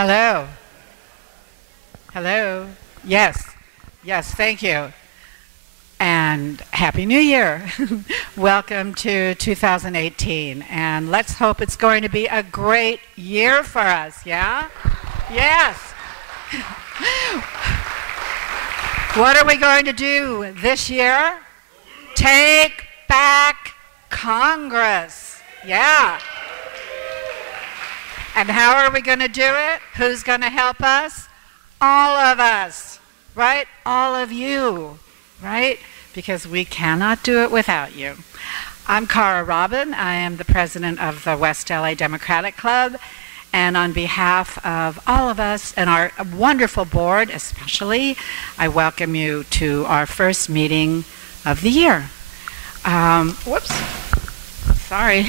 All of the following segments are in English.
Hello. Hello. Yes. Yes, thank you. And Happy New Year. Welcome to 2018. And let's hope it's going to be a great year for us, yeah? Yes. What are we going to do this year? Take back Congress. Yeah. And how are we going to do it? Who's going to help us? All of us, right? All of you, right? Because we cannot do it without you. I'm Cara Robin. I am the president of the West LA Democratic Club. And on behalf of all of us and our wonderful board especially, I welcome you to our first meeting of the year. Whoops. Sorry.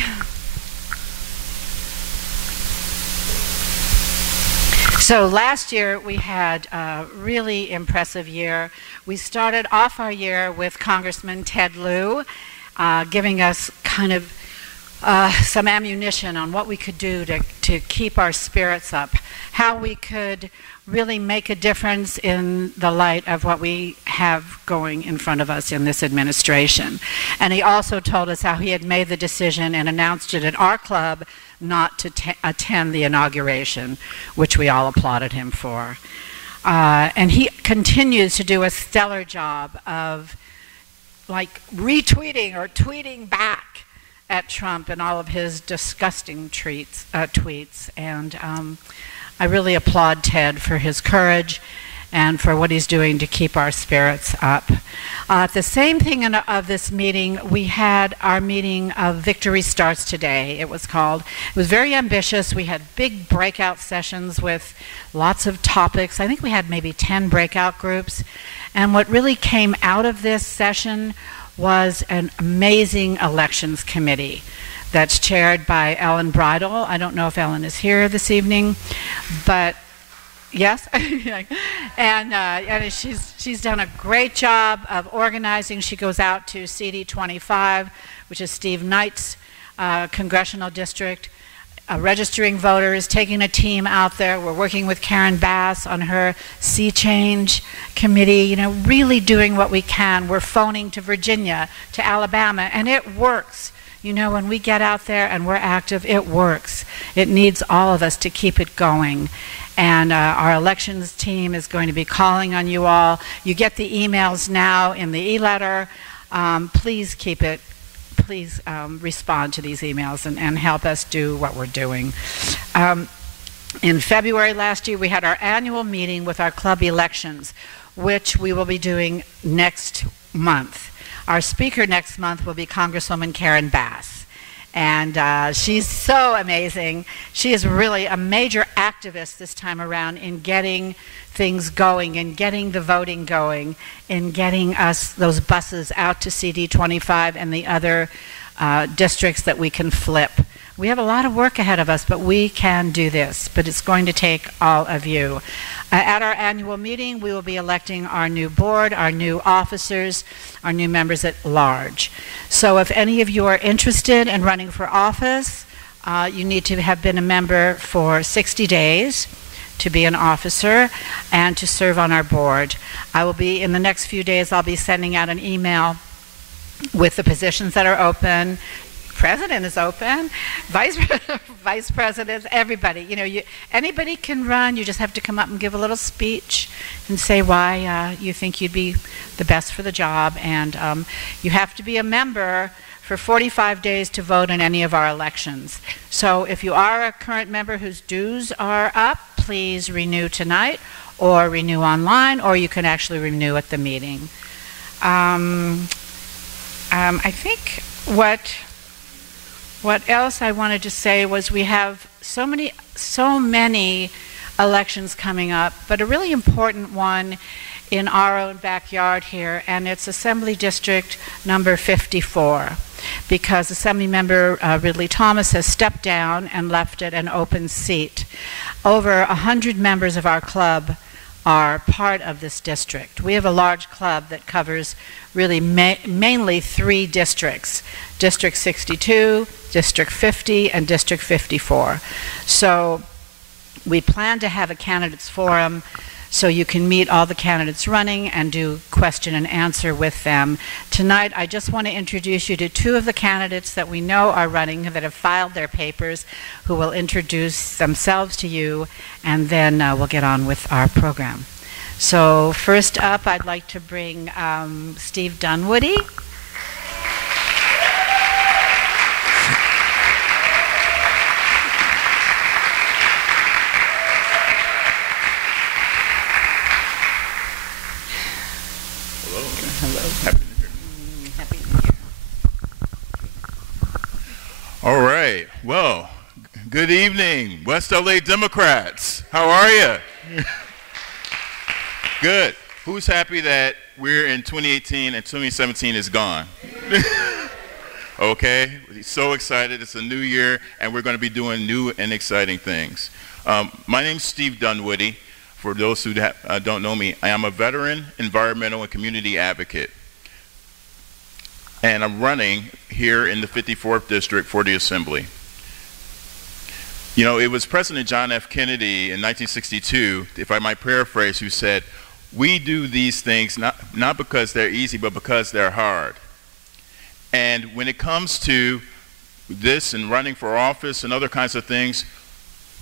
So last year we had a really impressive year. We started off our year with Congressman Ted Lieu giving us kind of some ammunition on what we could do to keep our spirits up, how we could really make a difference in the light of what we have going in front of us in this administration. And he also told us how he had made the decision and announced it at our club not to attend the inauguration, which we all applauded him for. And he continues to do a stellar job of like retweeting or tweeting back at Trump and all of his disgusting tweets. And I really applaud Ted for his courage and for what he's doing to keep our spirits up. The same thing of this meeting, we had our meeting of Victory Starts Today, it was called. It was very ambitious. We had big breakout sessions with lots of topics. I think we had maybe 10 breakout groups. And what really came out of this session was an amazing elections committee that's chaired by Ellen Bridle. I don't know if Ellen is here this evening, but yes, and she's done a great job of organizing. She goes out to CD 25, which is Steve Knight's congressional district, registering voters, taking a team out there. We're working with Karen Bass on her Sea Change committee, you know, really doing what we can. We're phoning to Virginia, to Alabama, and it works. You know, when we get out there and we're active, it works. It needs all of us to keep it going. And our elections team is going to be calling on you all. You get the emails now in the e-letter. Please keep it. Please respond to these emails and help us do what we're doing. In February last year, we had our annual meeting with our club elections, which we will be doing next month. Our speaker next month will be Congresswoman Karen Bass. And she's so amazing. She is really a major activist this time around in getting things going and getting the voting going and getting us those buses out to CD 25 and the other districts that we can flip. We have a lot of work ahead of us, but we can do this. But it's going to take all of you. At our annual meeting, we will be electing our new board, our new officers, our new members at large. So if any of you are interested in running for office, you need to have been a member for 60 days to be an officer and to serve on our board. I will be, in the next few days, I'll be sending out an email with the positions that are open. President is open, vice presidents, everybody. You know, anybody can run. You just have to come up and give a little speech and say why you think you'd be the best for the job. And you have to be a member for 45 days to vote in any of our elections. So if you are a current member whose dues are up, please renew tonight or renew online, or you can actually renew at the meeting. I think what else I wanted to say was we have so many elections coming up, but a really important one in our own backyard here, and it's Assembly District number 54, because Assemblymember Ridley Thomas has stepped down and left it an open seat. Over 100 members of our club are part of this district. We have a large club that covers really mainly 3 districts, District 62, District 50, and District 54. So We plan to have a candidates forum so you can meet all the candidates running and do question and answer with them. Tonight, I just want to introduce you to two of the candidates that we know are running, that have filed their papers, who will introduce themselves to you, and then we'll get on with our program. So first up, I'd like to bring Steve Dunwoody. Hello. Happy New Year. Happy New Year. All right. Well, good evening, West LA Democrats. How are you? Good. Who's happy that we're in 2018 and 2017 is gone? Okay. So excited. It's a new year, and we're going to be doing new and exciting things. My name's Steve Dunwoody. For those who don't know me, I am a veteran, environmental, and community advocate. And I'm running here in the 54th District for the Assembly. You know, it was President John F. Kennedy in 1962, if I might paraphrase, who said, "We do these things not because they're easy, but because they're hard." And when it comes to this and running for office and other kinds of things,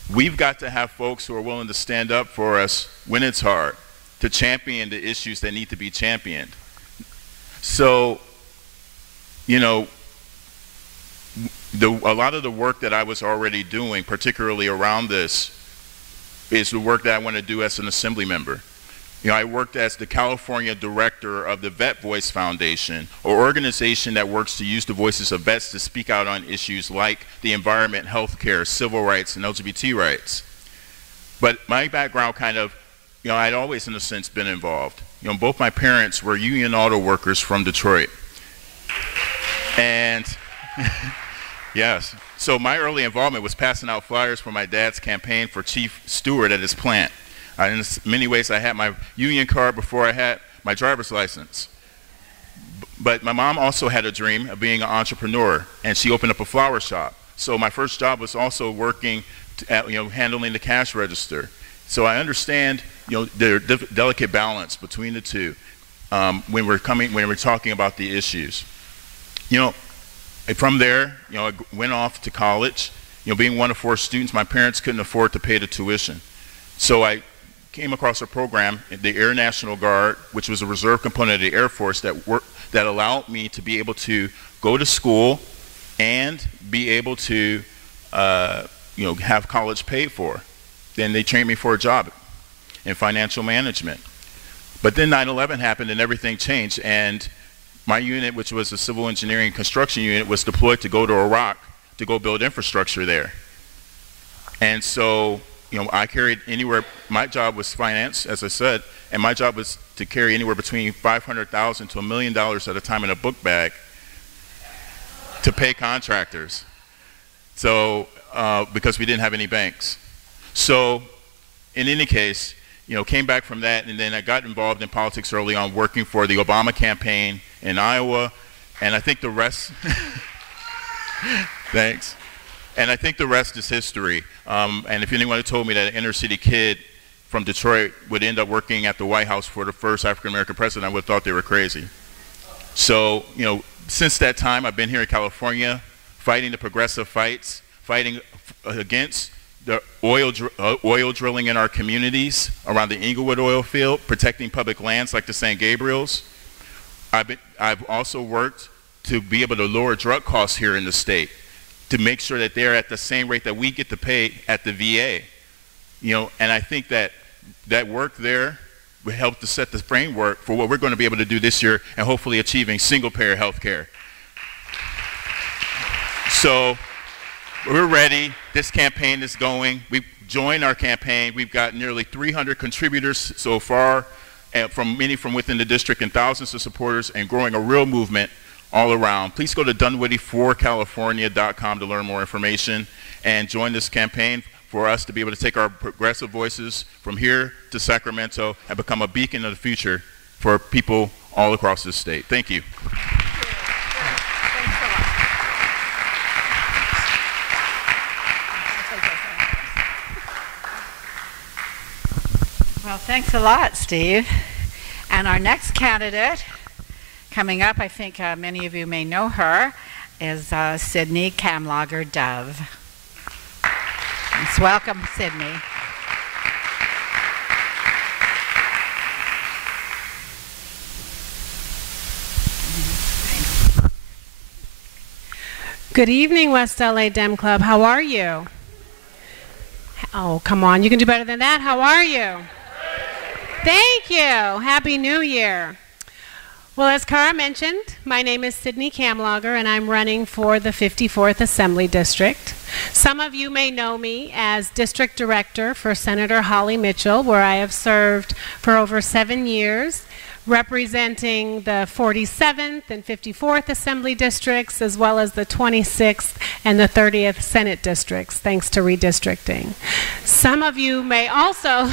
we've got to have folks who are willing to stand up for us when it's hard, to champion the issues that need to be championed. So, you know, a lot of the work that I was already doing, particularly around this, is the work that I want to do as an Assembly member. You know, I worked as the California director of the Vet Voice Foundation, an organization that works to use the voices of vets to speak out on issues like the environment, healthcare, civil rights, and LGBT rights. But my background kind of, you know, I'd always in a sense been involved. You know, both my parents were union auto workers from Detroit. And yes, so my early involvement was passing out flyers for my dad's campaign for chief steward at his plant. In many ways, I had my union card before I had my driver's license. But my mom also had a dream of being an entrepreneur, and she opened up a flower shop. So my first job was also working, handling the cash register. So I understand, you know, the delicate balance between the two when we're talking about the issues. You know, from there, you know, I went off to college. You know, being one of 4 students, my parents couldn't afford to pay the tuition. So I came across a program, the Air National Guard, which was a reserve component of the Air Force that allowed me to be able to go to school and be able to, have college paid for. Then they trained me for a job in financial management. But then 9/11 happened and everything changed, and my unit, which was a civil engineering construction unit, was deployed to go to Iraq to go build infrastructure there. And so, you know, I carried anywhere, my job was finance, as I said, and my job was to carry anywhere between $500,000 to $1 million at a time in a book bag to pay contractors. So, because we didn't have any banks. So, in any case, you know, came back from that, and then I got involved in politics early on, working for the Obama campaign in Iowa, and I think the rest, thanks. And I think the rest is history. And if anyone had told me that an inner city kid from Detroit would end up working at the White House for the first African-American president, I would have thought they were crazy. So, you know, since that time, I've been here in California, fighting the progressive fights, fighting against the oil drilling in our communities around the Inglewood oil field, protecting public lands like the San Gabriels. I've also worked to be able to lower drug costs here in the state, to make sure that they're at the same rate that we get to pay at the VA. You know, and I think that that work there will help to set the framework for what we're going to be able to do this year and hopefully achieving single-payer health care. So we're ready. This campaign is going. We've joined our campaign. We've got nearly 300 contributors so far, many from within the district, and thousands of supporters, and growing a real movement all around. Please go to dunwoody4california.com to learn more information and join this campaign for us to be able to take our progressive voices from here to Sacramento and become a beacon of the future for people all across this state. Thank you. Well, thanks a lot, Steve. And our next candidate coming up, I think many of you may know her, is Sydney Kamlager Dove. Let's welcome Sydney. Good evening, West LA Dem Club. How are you? Oh, come on. You can do better than that. How are you? Thank you. Happy New Year. Well, as Cara mentioned, my name is Sydney Kamlager, and I'm running for the 54th Assembly District. Some of you may know me as District Director for Senator Holly Mitchell, where I have served for over 7 years, representing the 47th and 54th Assembly Districts, as well as the 26th and the 30th Senate Districts, thanks to redistricting. Some of you may also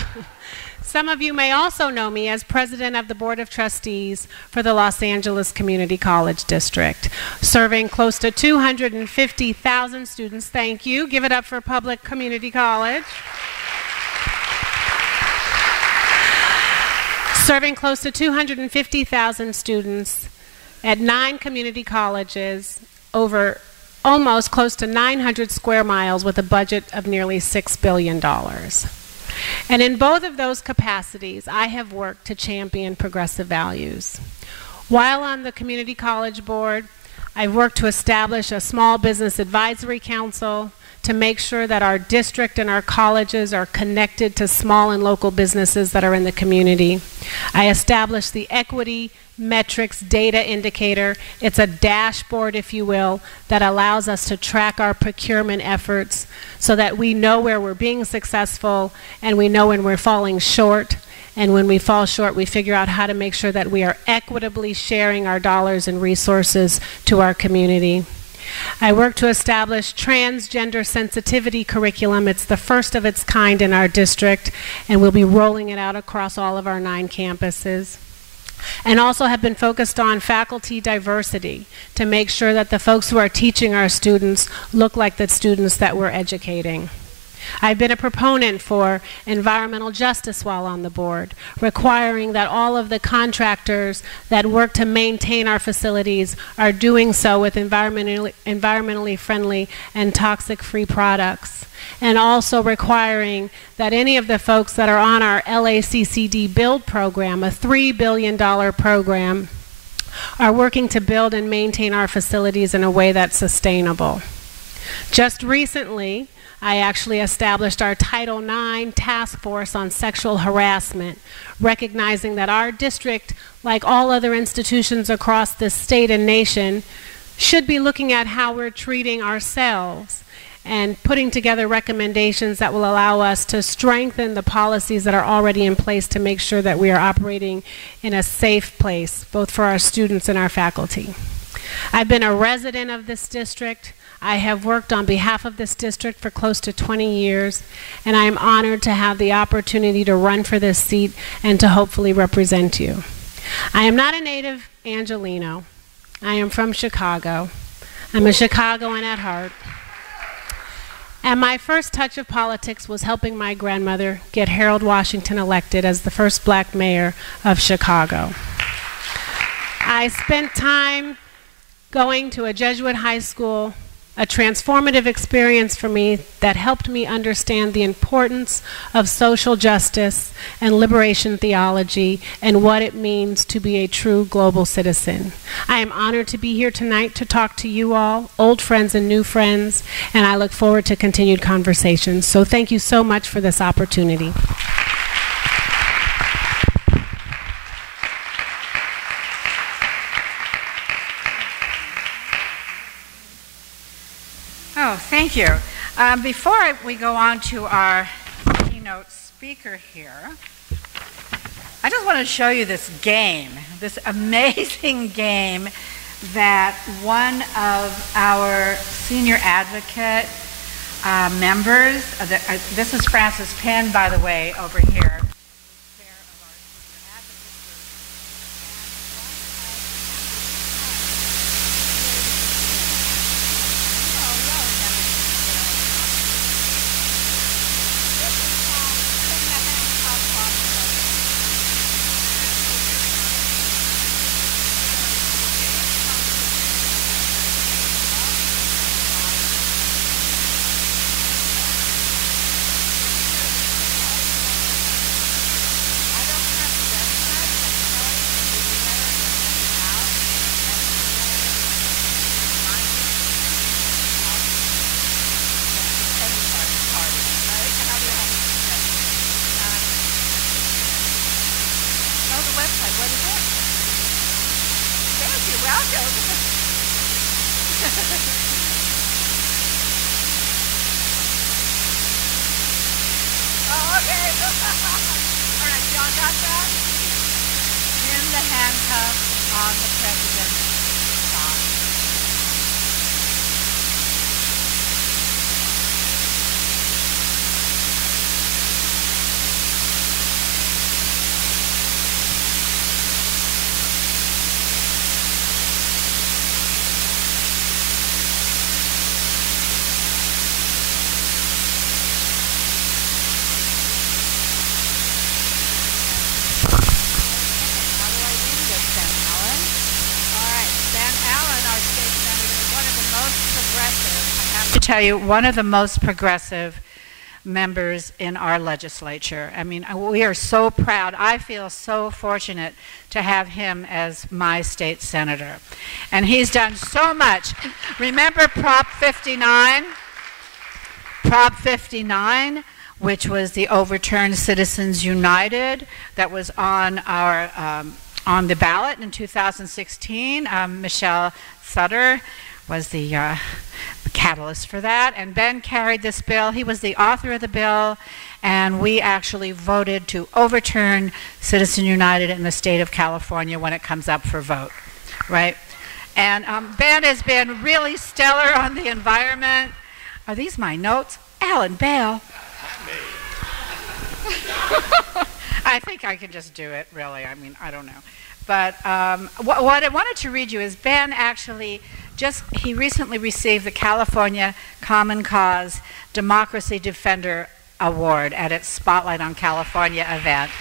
know me as President of the Board of Trustees for the Los Angeles Community College District, serving close to 250,000 students. Thank you. Give it up for Public Community College. Serving close to 250,000 students at 9 community colleges over almost close to 900 square miles with a budget of nearly $6 billion. And in both of those capacities, I have worked to champion progressive values. While on the Community College Board, I've worked to establish a small business advisory council to make sure that our district and our colleges are connected to small and local businesses that are in the community. I established the Equity Metrics Data Indicator. It's a dashboard, if you will, that allows us to track our procurement efforts so that we know where we're being successful and we know when we're falling short. And when we fall short, we figure out how to make sure that we are equitably sharing our dollars and resources to our community. I work to establish transgender sensitivity curriculum. It's the first of its kind in our district, and we'll be rolling it out across all of our 9 campuses. And also have been focused on faculty diversity to make sure that the folks who are teaching our students look like the students that we're educating. I've been a proponent for environmental justice while on the board, requiring that all of the contractors that work to maintain our facilities are doing so with environmentally friendly and toxic-free products, and also requiring that any of the folks that are on our LACCD Build program, a $3 billion program, are working to build and maintain our facilities in a way that's sustainable. Just recently, I actually established our Title IX task force on sexual harassment, recognizing that our district, like all other institutions across this state and nation, should be looking at how we're treating ourselves and putting together recommendations that will allow us to strengthen the policies that are already in place to make sure that we are operating in a safe place, both for our students and our faculty. I've been a resident of this district. I have worked on behalf of this district for close to 20 years, and I am honored to have the opportunity to run for this seat and to hopefully represent you. I am not a native Angelino. I am from Chicago. I'm a Chicagoan at heart. And my first touch of politics was helping my grandmother get Harold Washington elected as the first black mayor of Chicago. I spent time going to a Jesuit high school, a transformative experience for me that helped me understand the importance of social justice and liberation theology and what it means to be a true global citizen. I am honored to be here tonight to talk to you all, old friends and new friends, and I look forward to continued conversations. So thank you so much for this opportunity. Oh, thank you. Before we go on to our keynote speaker here, I just want to show you this game, this amazing game that one of our senior advocate members, this is Frances Penn, by the way, over here. welcome. Oh, okay. All right, y'all got that? Pin the handcuff on the president's box. To tell you, one of the most progressive members in our legislature. I mean, we are so proud. I feel so fortunate to have him as my state senator. And he's done so much. Remember Prop 59? Prop 59, which was the overturned Citizens United that was on our on the ballot in 2016. Michelle Sutter was the catalyst for that, and Ben carried this bill. He was the author of the bill, and we actually voted to overturn Citizens United in the state of California when it comes up for vote, right? And Ben has been really stellar on the environment. Are these my notes? Alan Bale. I think I can just do it, really. I mean, I don't know. But what I wanted to read you is Ben actually he recently received the California Common Cause Democracy Defender Award at its Spotlight on California event.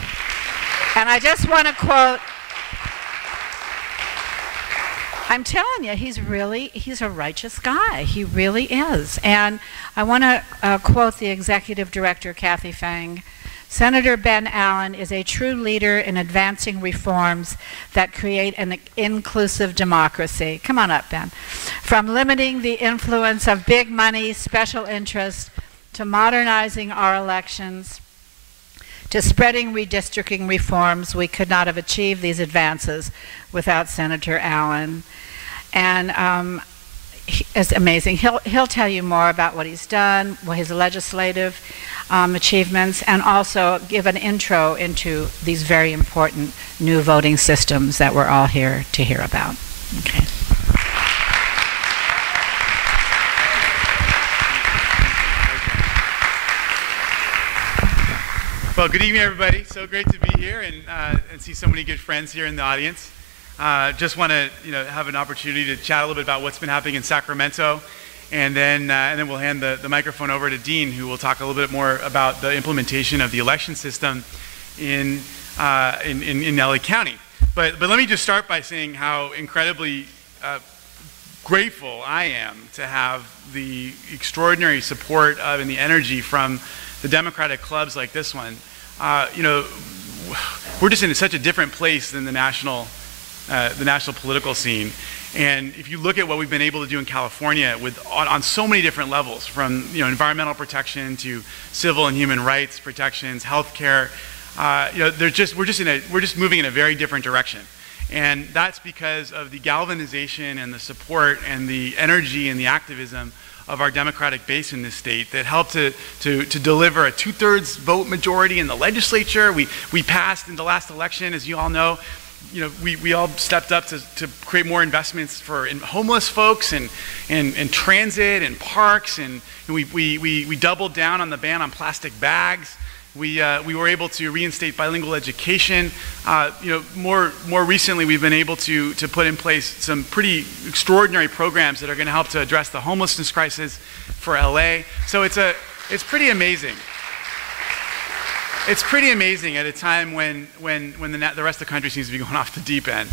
And I just want to quote, I'm telling you, he's a righteous guy. He really is. And I want to quote the executive director, Kathy Fang. Senator Ben Allen is a true leader in advancing reforms that create an inclusive democracy. Come on up, Ben. From limiting the influence of big money, special interests, to modernizing our elections, to spreading redistricting reforms, we could not have achieved these advances without Senator Allen. And it's amazing. He'll tell you more about what he's done, what his legislative achievements, and also give an intro into these very important new voting systems that we're all here to hear about. Okay. Well, good evening, everybody. So great to be here and see so many good friends here in the audience. Just want to have an opportunity to chat a little bit about what's been happening in Sacramento. And then we'll hand the microphone over to Dean, who will talk a little bit more about the implementation of the election system in LA County. But let me just start by saying how incredibly grateful I am to have the extraordinary support and the energy from the Democratic clubs like this one. We're just in such a different place than the national political scene. And if you look at what we've been able to do in California on so many different levels, from environmental protection to civil and human rights protections, healthcare, we're just moving in a very different direction. And that's because of the galvanization and the support and the energy and the activism of our Democratic base in this state that helped to deliver a 2/3 vote majority in the legislature. We passed in the last election, as you all know. We all stepped up to create more investments for homeless folks and transit and parks, and we doubled down on the ban on plastic bags. We were able to reinstate bilingual education. More recently, we've been able to put in place some pretty extraordinary programs that are going to help to address the homelessness crisis for LA. So it's pretty amazing. It's pretty amazing at a time when the rest of the country seems to be going off the deep end.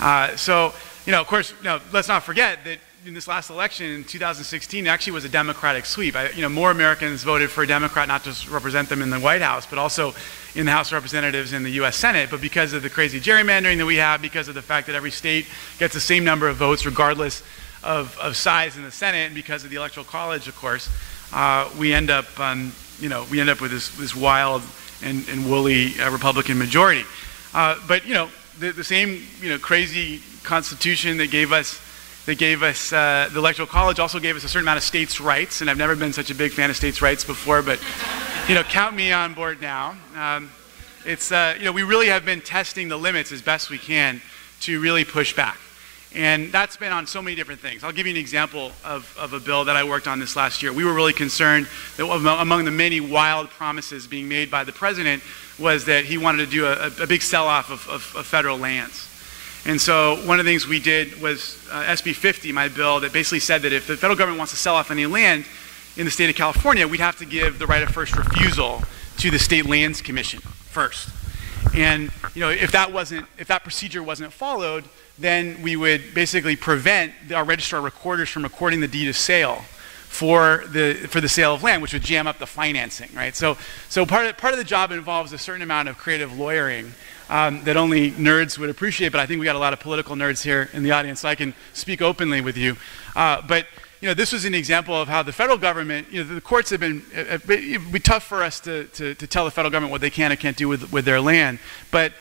Of course, let's not forget that in this last election in 2016, it actually was a Democratic sweep. More Americans voted for a Democrat, not just represent them in the White House, but also in the House of Representatives and the U.S. Senate. But because of the crazy gerrymandering that we have, because of the fact that every state gets the same number of votes regardless of size in the Senate, and because of the Electoral College, of course, we end up with this wild and woolly Republican majority. But the same, crazy constitution that gave us the Electoral College also gave us a certain amount of states' rights, and I've never been such a big fan of states' rights before, but, count me on board now. We really have been testing the limits as best we can to really push back. And that's been on so many different things. I'll give you an example of a bill that I worked on this last year. We were really concerned that among the many wild promises being made by the president was that he wanted to do a big sell-off of federal lands. And so one of the things we did was SB 50, my bill, that basically said that if the federal government wants to sell off any land in the state of California, we'd have to give the right of first refusal to the State Lands Commission first. And if that procedure wasn't followed, then we would basically prevent our registrar recorders from recording the deed of sale for the sale of land, which would jam up the financing, right? So part of the job involves a certain amount of creative lawyering that only nerds would appreciate, but I think we got a lot of political nerds here in the audience, so I can speak openly with you. But this was an example of how the federal government, the courts have been, it'd be tough for us to tell the federal government what they can and can't do with their land, but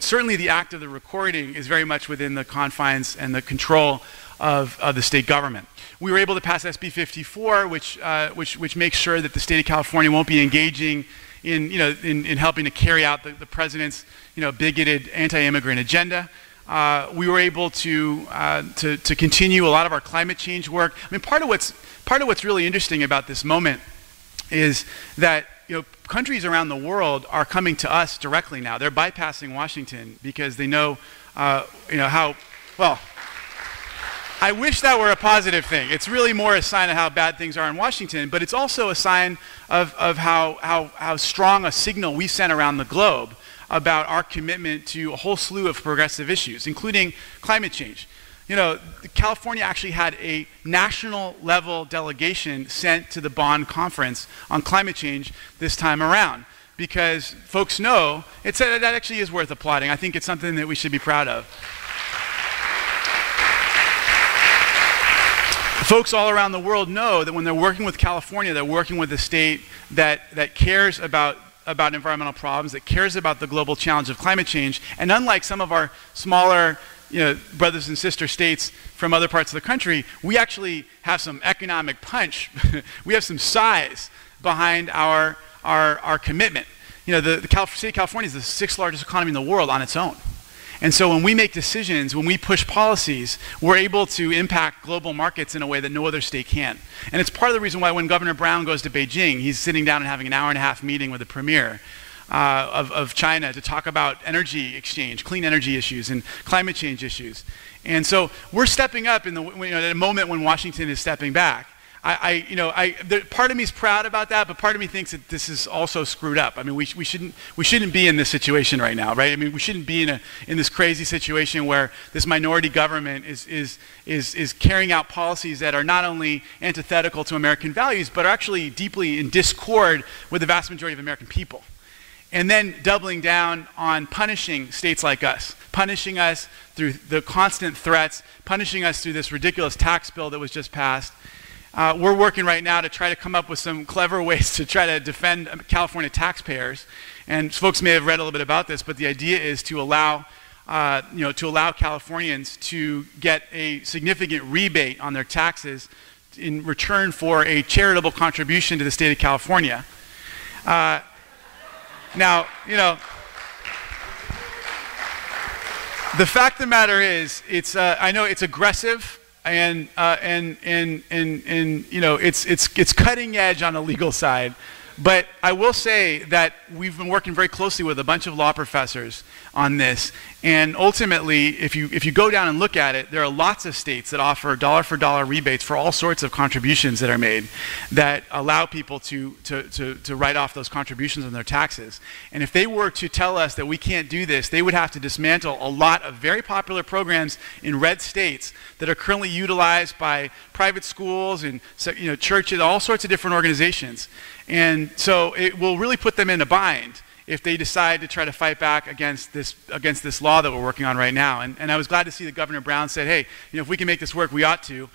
certainly the act of the recording is very much within the confines and the control of the state government. We were able to pass SB 54, which makes sure that the state of California won't be engaging in helping to carry out the president's bigoted anti-immigrant agenda. We were able to continue a lot of our climate change work. I mean, part of what's really interesting about this moment is that countries around the world are coming to us directly now. They're bypassing Washington because they know how well. I wish that were a positive thing. It's really more a sign of how bad things are in Washington, but it's also a sign of how strong a signal we sent around the globe about our commitment to a whole slew of progressive issues, including climate change. California actually had a national level delegation sent to the Bonn conference on climate change this time around, because folks know that actually is worth applauding. I think it's something that we should be proud of. Folks all around the world know that when they're working with California, they're working with a state that cares about environmental problems, that cares about the global challenge of climate change. And unlike some of our smaller brothers and sister states from other parts of the country, we actually have some economic punch. We have some size behind our commitment. The state of California is the 6th largest economy in the world on its own. And so when we make decisions, when we push policies, we're able to impact global markets in a way that no other state can. And it's part of the reason why when Governor Brown goes to Beijing, he's sitting down and having an hour-and-a-half meeting with the premier of China to talk about energy exchange, clean energy issues, and climate change issues. And so we're stepping up at a moment when Washington is stepping back. Part of me is proud about that, but part of me thinks that this is also screwed up. I mean, we shouldn't be in this situation right now, right? I mean, we shouldn't be in this crazy situation where this minority government is carrying out policies that are not only antithetical to American values, but are actually deeply in discord with the vast majority of American people. And then doubling down on punishing states like us, punishing us through the constant threats, punishing us through this ridiculous tax bill that was just passed. We're working right now to try to come up with some clever ways to try to defend California taxpayers. And folks may have read a little bit about this, but the idea is to allow Californians to get a significant rebate on their taxes in return for a charitable contribution to the state of California. Now, the fact of the matter is, I know it's aggressive. And it's cutting edge on the legal side, but I will say that we've been working very closely with a bunch of law professors on this, and ultimately, if you go down and look at it, there are lots of states that offer dollar-for-dollar rebates for all sorts of contributions that are made that allow people to write off those contributions on their taxes. And if they were to tell us that we can't do this, they would have to dismantle a lot of very popular programs in red states that are currently utilized by private schools and churches, all sorts of different organizations. And so it will really put them in a bind if they decide to try to fight back against this law that we're working on right now. And I was glad to see that Governor Brown said, hey, if we can make this work, we ought to.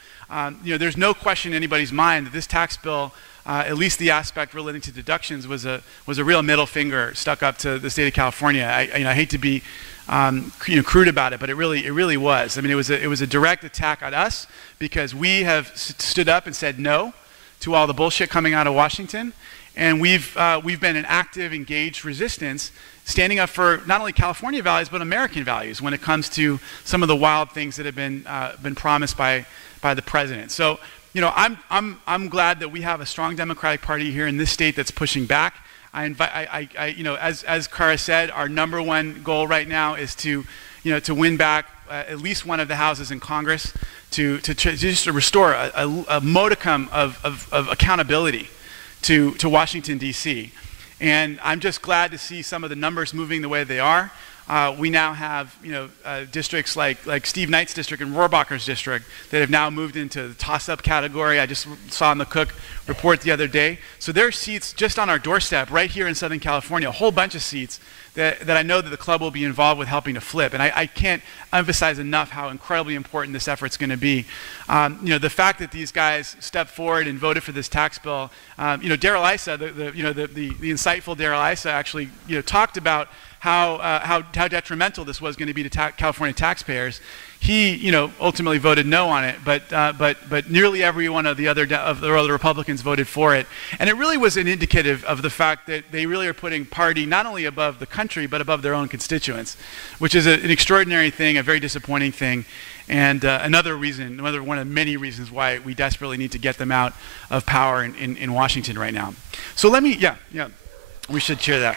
There's no question in anybody's mind that this tax bill at least the aspect relating to deductions was a real middle finger stuck up to the state of California. I hate to be crude about it, but it really was. I mean, it was a direct attack on us because we have stood up and said no to all the bullshit coming out of Washington, and we've been an active, engaged resistance, standing up for not only California values but American values when it comes to some of the wild things that have been promised by the president. So, I'm glad that we have a strong Democratic Party here in this state that's pushing back. As Kara said, our number one goal right now is to win back at least one of the houses in Congress to restore a modicum of accountability to Washington, D.C. And I'm just glad to see some of the numbers moving the way they are. We now have districts like Steve Knight's district and Rohrabacher's district that have now moved into the toss-up category. I just saw in the Cook report the other day. So there are seats just on our doorstep right here in Southern California, a whole bunch of seats that I know that the club will be involved with helping to flip. And I can't emphasize enough how incredibly important this effort's going to be. The fact that these guys stepped forward and voted for this tax bill, Darrell Issa, the insightful Darrell Issa actually talked about how detrimental this was going to be to California taxpayers. He ultimately voted no on it, but nearly every one of the other Republicans voted for it, and it really was an indicative of the fact that they really are putting party not only above the country but above their own constituents, which is an extraordinary thing, a very disappointing thing, and another one of many reasons why we desperately need to get them out of power in Washington right now. So let me, we should share that.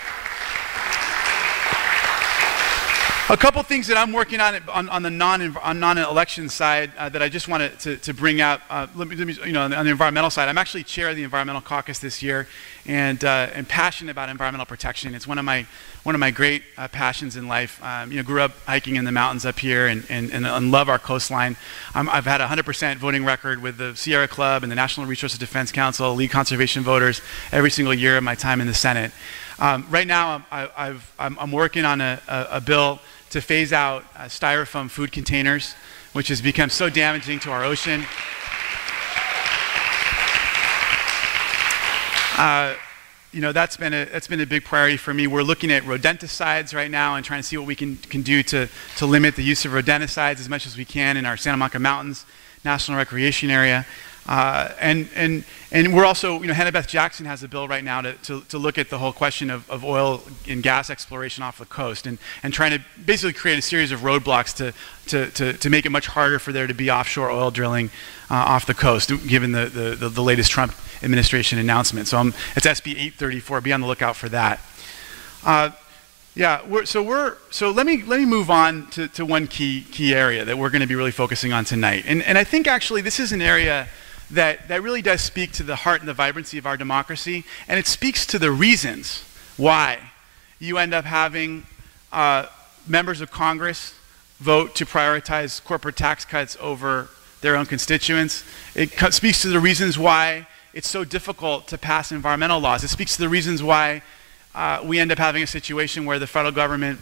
A couple things that I'm working on the non-election side that I just wanted to bring out. Let me, on the environmental side, I'm actually chair of the Environmental Caucus this year, and passionate about environmental protection. It's one of my great passions in life. Grew up hiking in the mountains up here and love our coastline. I've had a 100% voting record with the Sierra Club and the National Resources Defense Council, League Conservation Voters, every single year of my time in the Senate. Right now, I'm working on a bill to phase out styrofoam food containers, which has become so damaging to our ocean. That's been a big priority for me. We're looking at rodenticides right now and trying to see what we can do to limit the use of rodenticides as much as we can in our Santa Monica Mountains National Recreation Area. And we're also, Hannah Beth Jackson has a bill right now to look at the whole question of oil and gas exploration off the coast and trying to basically create a series of roadblocks to make it much harder for there to be offshore oil drilling off the coast, given the latest Trump administration announcement. So it's SB 834. Be on the lookout for that. So let me move on to one key area that we're going to be really focusing on tonight. And I think actually this is an area that really does speak to the heart and the vibrancy of our democracy, and it speaks to the reasons why you end up having members of Congress vote to prioritize corporate tax cuts over their own constituents. It speaks to the reasons why it's so difficult to pass environmental laws. It speaks to the reasons why we end up having a situation where the federal government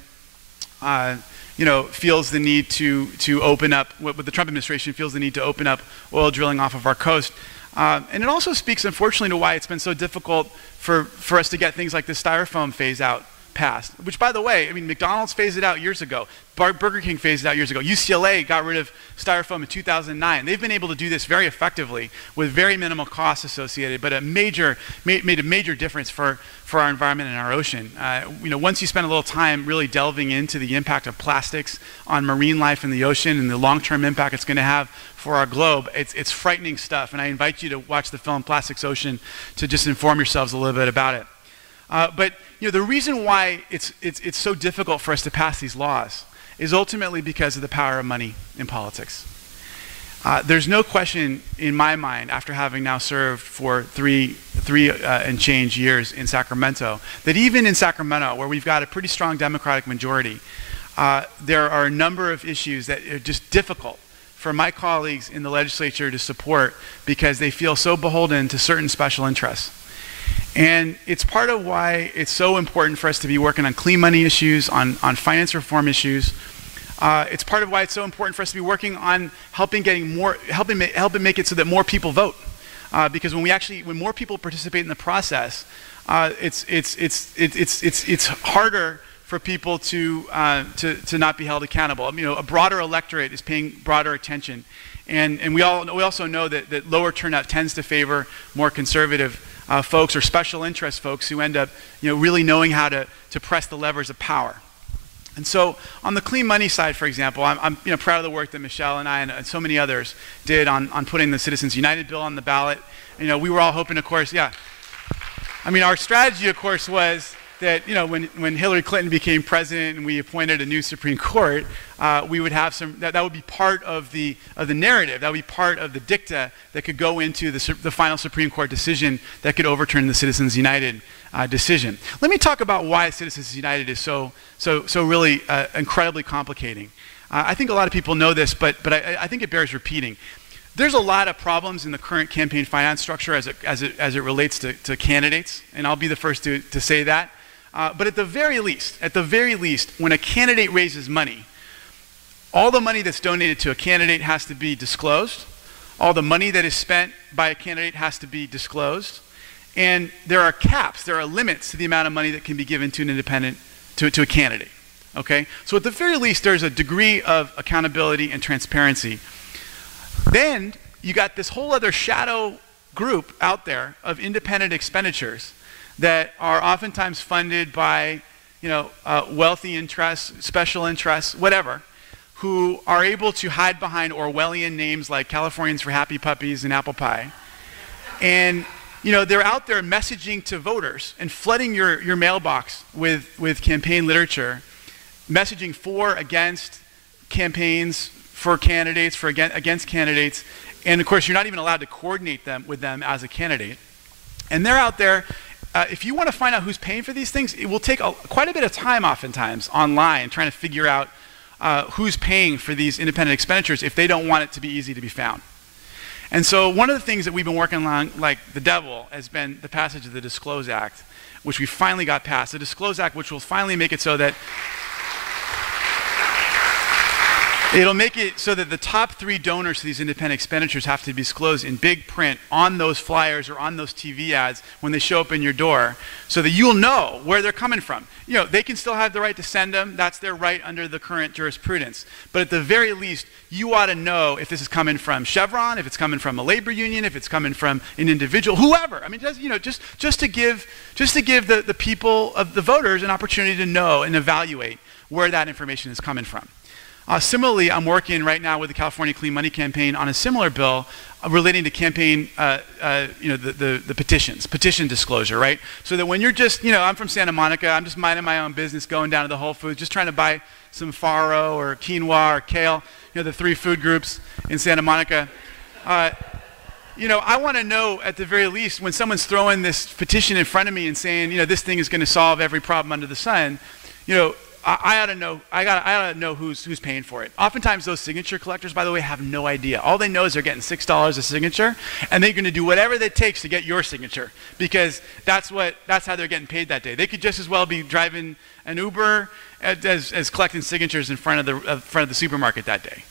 feels the need to open up, what the Trump administration feels the need to open up oil drilling off of our coast. And it also speaks, unfortunately, to why it's been so difficult for us to get things like the styrofoam phase out passed, which, by the way, McDonald's phased it out years ago. Burger King phased it out years ago. UCLA got rid of styrofoam in 2009. They've been able to do this very effectively with very minimal costs associated, but made a major difference for our environment and our ocean. Once you spend a little time really delving into the impact of plastics on marine life in the ocean and the long-term impact it's going to have for our globe, it's frightening stuff. And I invite you to watch the film Plastics Ocean to just inform yourselves a little bit about it. But the reason why it's so difficult for us to pass these laws is ultimately because of the power of money in politics. There's no question in my mind, after having now served for three and change years in Sacramento, that even in Sacramento, where we've got a pretty strong Democratic majority, there are a number of issues that are just difficult for my colleagues in the legislature to support because they feel so beholden to certain special interests. And it's part of why it's so important for us to be working on clean money issues, on finance reform issues. It's part of why it's so important for us to be working on helping make it so that more people vote. because when more people participate in the process, it's harder for people to not be held accountable. A broader electorate is paying broader attention, and we also know that lower turnout tends to favor more conservative folks or special interest folks who end up really knowing how to press the levers of power. And so on the clean money side, for example, I'm proud of the work that Michelle and I and so many others did on putting the Citizens United bill on the ballot. We were all hoping, of course, our strategy, of course, was that when Hillary Clinton became president and we appointed a new Supreme Court, we would have that would be part of the narrative. That would be part of the dicta that could go into the final Supreme Court decision that could overturn the Citizens United decision. Let me talk about why Citizens United is so really incredibly complicating. I think a lot of people know this, but I think it bears repeating. There's a lot of problems in the current campaign finance structure as it relates to candidates, and I'll be the first to say that. But at the very least, when a candidate raises money, all the money that's donated to a candidate has to be disclosed. All the money that is spent by a candidate has to be disclosed. And there are caps, there are limits to the amount of money that can be given to an independent, to a candidate. Okay? So at the very least, there's a degree of accountability and transparency. Then you got this whole other shadow group out there of independent expenditures that are oftentimes funded by wealthy interests, special interests, whatever, who are able to hide behind Orwellian names like Californians for Happy Puppies and Apple Pie. And they're out there messaging to voters and flooding your mailbox with campaign literature, messaging for, against campaigns, for candidates, against candidates. And of course, you're not even allowed to coordinate with them as a candidate. And they're out there. If you want to find out who's paying for these things, it will take quite a bit of time oftentimes online trying to figure out who's paying for these independent expenditures if they don't want it to be easy to be found. And so one of the things that we've been working on like the devil has been the passage of the Disclose Act, which we finally got passed. The Disclose Act, which will finally make it so that it'll make it so that the top 3 donors to these independent expenditures have to be disclosed in big print on those flyers or on those TV ads when they show up in your door so that you'll know where they're coming from. They can still have the right to send them. That's their right under the current jurisprudence. But at the very least, you ought to know if this is coming from Chevron, if it's coming from a labor union, if it's coming from an individual, whoever. I mean, just to give the people of the voters an opportunity to know and evaluate where that information is coming from. Similarly, I'm working right now with the California Clean Money Campaign on a similar bill relating to campaign, the petition disclosure, right? So that when you're just, I'm from Santa Monica, I'm just minding my own business, going down to the Whole Foods, just trying to buy some farro or quinoa or kale, the 3 food groups in Santa Monica. I want to know at the very least when someone's throwing this petition in front of me and saying, this thing is going to solve every problem under the sun, I ought to know. I ought to know who's paying for it. Oftentimes, those signature collectors, by the way, have no idea. All they know is they're getting $6 a signature, and they're going to do whatever it takes to get your signature because that's how they're getting paid that day. They could just as well be driving an Uber as collecting signatures in front of the supermarket that day.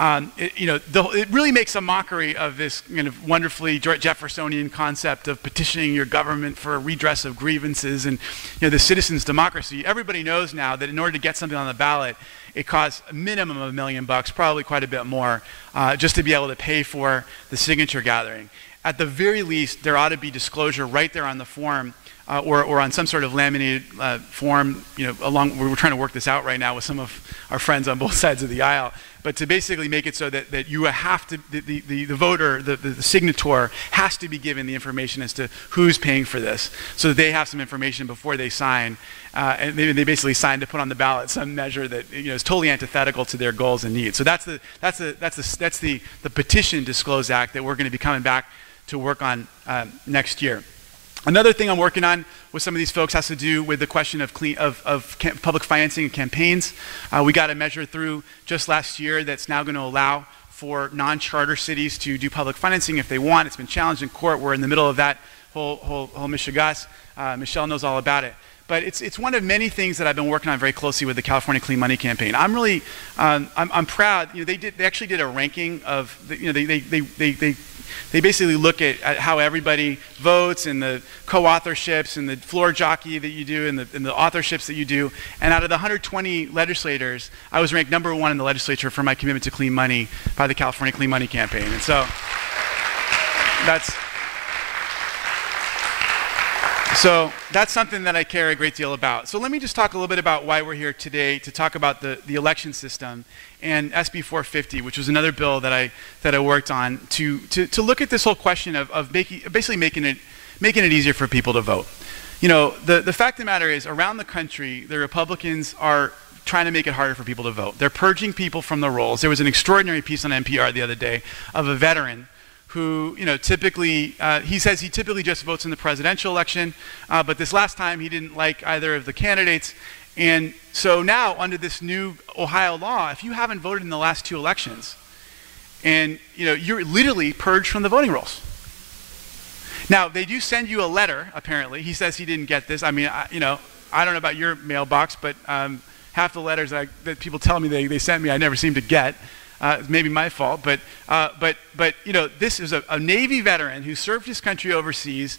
It really makes a mockery of this kind of wonderfully Jeffersonian concept of petitioning your government for a redress of grievances and the citizens' democracy. Everybody knows now that in order to get something on the ballot, it costs a minimum of $1 million, probably quite a bit more, just to be able to pay for the signature gathering. At the very least, there ought to be disclosure right there on the form. Or on some sort of laminated form, we're trying to work this out right now with some of our friends on both sides of the aisle, but to basically make it so that you have to, the voter, the signator has to be given the information as to who's paying for this, so that they have some information before they sign, and they basically sign to put on the ballot some measure that is totally antithetical to their goals and needs. So that's the Petition Disclose Act that we're going to be coming back to work on next year. Another thing I'm working on with some of these folks has to do with the question of public financing and campaigns. We got a measure through just last year that's now going to allow for non-charter cities to do public financing if they want. It's been challenged in court. We're in the middle of that whole mishigas. Michelle knows all about it. but it's one of many things that I've been working on very closely with the California Clean Money campaign. I'm really, I'm proud. You know, they actually did a ranking of, you know, they basically look at how everybody votes and the co-authorships and the floor jockey that you do and the authorships that you do. And out of the 120 legislators, I was ranked #1 in the legislature for my commitment to clean money by the California Clean Money campaign. And so that's something that I care a great deal about. So let me just talk a little bit about why we're here today to talk about the election system and SB 450, which was another bill that I worked on to look at this whole question of basically making it easier for people to vote. You know, the fact of the matter is, around the country, the Republicans are trying to make it harder for people to vote. They're purging people from the rolls. There was an extraordinary piece on NPR the other day of a veteran who, you know, typically, he says he typically just votes in the presidential election, but this last time he didn't like either of the candidates. And so now, under this new Ohio law, if you haven't voted in the last 2 elections, and, you know, you're literally purged from the voting rolls. Now, they do send you a letter, apparently. He says he didn't get this. I mean, you know, I don't know about your mailbox, but half the letters that people tell me they sent me, I never seem to get. It's maybe my fault, but you know, this is a Navy veteran who served his country overseas,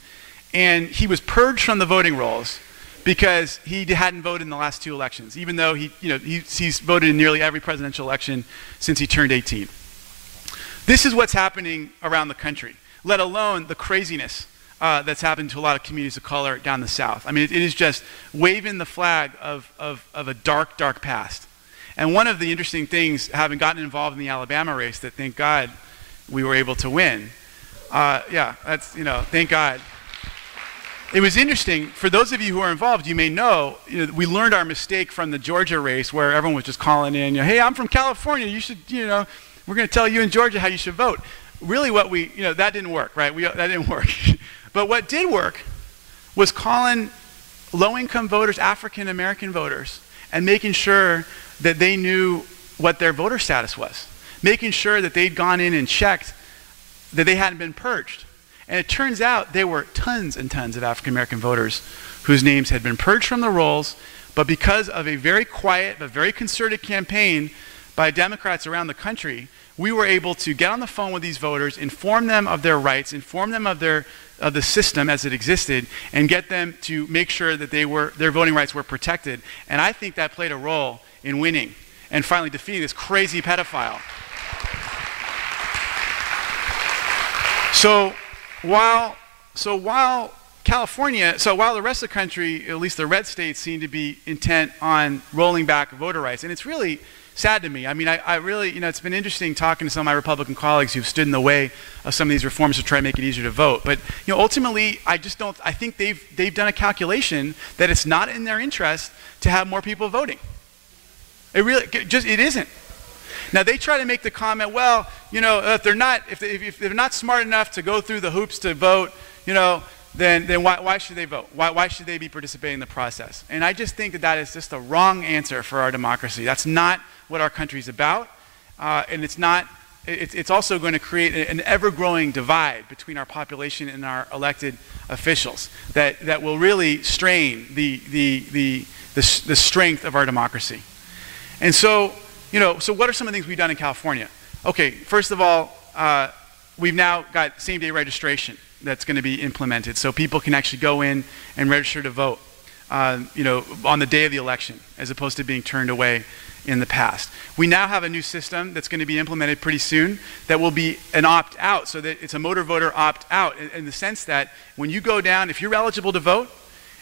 and he was purged from the voting rolls because he hadn't voted in the last 2 elections, even though he's voted in nearly every presidential election since he turned 18. This is what's happening around the country, let alone the craziness that's happened to a lot of communities of color down the South. I mean, it is just waving the flag of a dark, dark past. And one of the interesting things, having gotten involved in the Alabama race, that thank God we were able to win. Yeah, that's, you know, thank God. It was interesting, for those of you who are involved, you may know, we learned our mistake from the Georgia race where everyone was just calling in, you know, hey, I'm from California, you should, you know, we're going to tell you in Georgia how you should vote. Really what we, you know, that didn't work, right? That didn't work. But what did work was calling low-income voters, African-American voters, and making sure that they knew what their voter status was, making sure that they'd gone in and checked that they hadn't been purged. And it turns out there were tons and tons of African-American voters whose names had been purged from the rolls, but because of a very quiet but very concerted campaign by Democrats around the country, we were able to get on the phone with these voters, inform them of their rights, inform them of the system as it existed, and get them to make sure that their voting rights were protected. And I think that played a role in winning and finally defeating this crazy pedophile. So while the rest of the country, at least the red states, seem to be intent on rolling back voter rights, and it's really sad to me. I mean, I really, you know, it's been interesting talking to some of my Republican colleagues who've stood in the way of some of these reforms to try to make it easier to vote. But, you know, ultimately, I think they've done a calculation that it's not in their interest to have more people voting. It isn't. Now they try to make the comment, well, you know, if they're not smart enough to go through the hoops to vote, you know, then why should they vote? Why should they be participating in the process? And I just think that is just a wrong answer for our democracy. That's not what our country's about, and it's also going to create an ever-growing divide between our population and our elected officials that will really strain the strength of our democracy. And so, you know, so what are some of the things we've done in California? Okay, first of all, we've now got same-day registration that's going to be implemented, so people can actually go in and register to vote, you know, on the day of the election, as opposed to being turned away in the past. We now have a new system that's going to be implemented pretty soon that will be an opt-out, so that it's a motor voter opt-out in the sense that when you go down, if you're eligible to vote,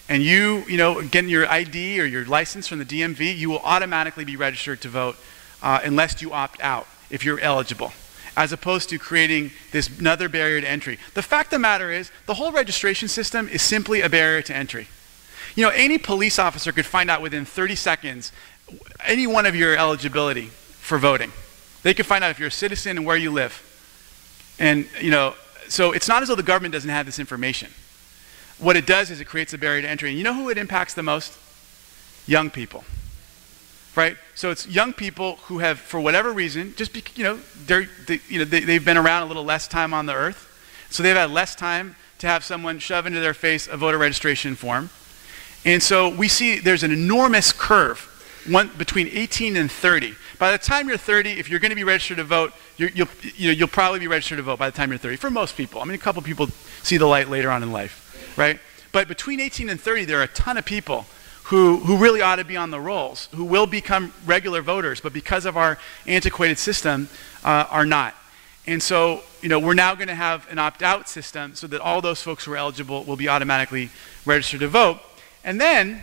and you know, getting your ID or your license from the DMV, you will automatically be registered to vote unless you opt out if you're eligible, as opposed to creating this another barrier to entry. The fact of the matter is, the whole registration system is simply a barrier to entry. You know, any police officer could find out within 30 seconds any one of your eligibility for voting. They could find out if you're a citizen and where you live. And, you know, so it's not as though the government doesn't have this information. What it does is it creates a barrier to entry. And you know who it impacts the most? Young people, right? So it's young people who have, for whatever reason, just you know, they've been around a little less time on the earth, so they've had less time to have someone shove into their face a voter registration form, And so we see there's an enormous curve between 18 and 30. By the time you're 30, if you're going to be registered to vote, you'll probably be registered to vote by the time you're 30, for most people. I mean, a couple people see the light later on in life, right? But between 18 and 30, there are a ton of people who really ought to be on the rolls, who will become regular voters, but because of our antiquated system, are not. And so, we're now going to have an opt-out system so that all those folks who are eligible will be automatically registered to vote. And then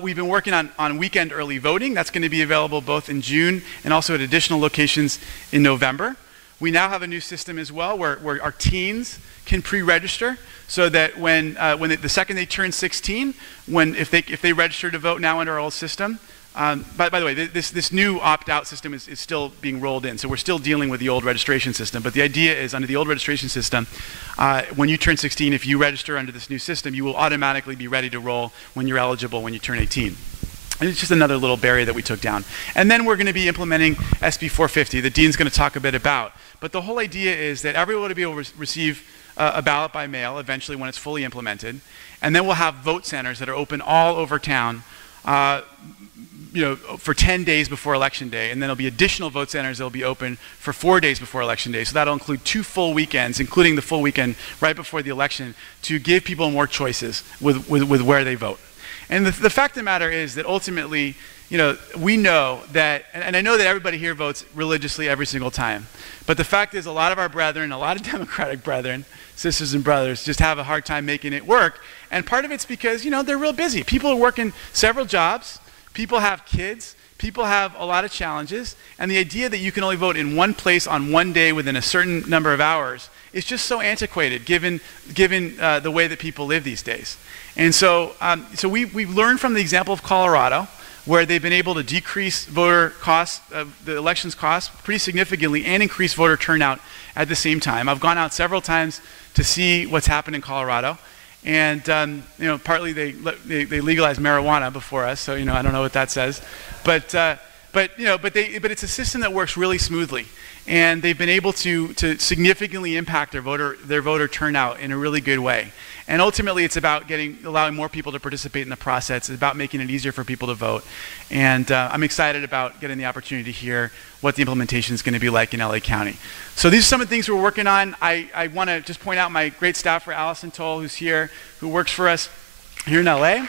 we've been working on weekend early voting. That's going to be available both in June and also at additional locations in November. We now have a new system as well where our teens can pre-register so that the second they turn 16, if they register to vote now under our old system, by the way, this new opt-out system is still being rolled in, so we're still dealing with the old registration system. But the idea is, under the old registration system, when you turn 16, if you register under this new system, you will automatically be ready to roll when you're eligible when you turn 18. And it's just another little barrier that we took down. And then we're going to be implementing SB 450 that Dean's going to talk a bit about. But the whole idea is that everyone will be able to receive a ballot by mail eventually when it's fully implemented. And then we'll have vote centers that are open all over town for 10 days before Election Day, and then there'll be additional vote centers that will be open for 4 days before Election Day. So that'll include 2 full weekends, including the full weekend right before the election, to give people more choices with where they vote. And the fact of the matter is that ultimately, we know that, and I know that everybody here votes religiously every single time, but the fact is a lot of our brethren, a lot of Democratic brethren, sisters and brothers, just have a hard time making it work. And part of it's because, they're real busy. People are working several jobs. People have kids, people have a lot of challenges, and the idea that you can only vote in one place on one day within a certain number of hours is just so antiquated given the way that people live these days. And so, we've learned from the example of Colorado, where they've been able to decrease voter costs, the elections costs pretty significantly, and increase voter turnout at the same time. I've gone out several times to see what's happened in Colorado. And partly they legalized marijuana before us, so I don't know what that says, but it's a system that works really smoothly, and they've been able to significantly impact their voter turnout in a really good way. And ultimately, it's about allowing more people to participate in the process. It's about making it easier for people to vote. And I'm excited about getting the opportunity to hear what the implementation is going to be like in LA County. So these are some of the things we're working on. I want to just point out my great staffer, Allison Toll, who's here, who works for us here in LA.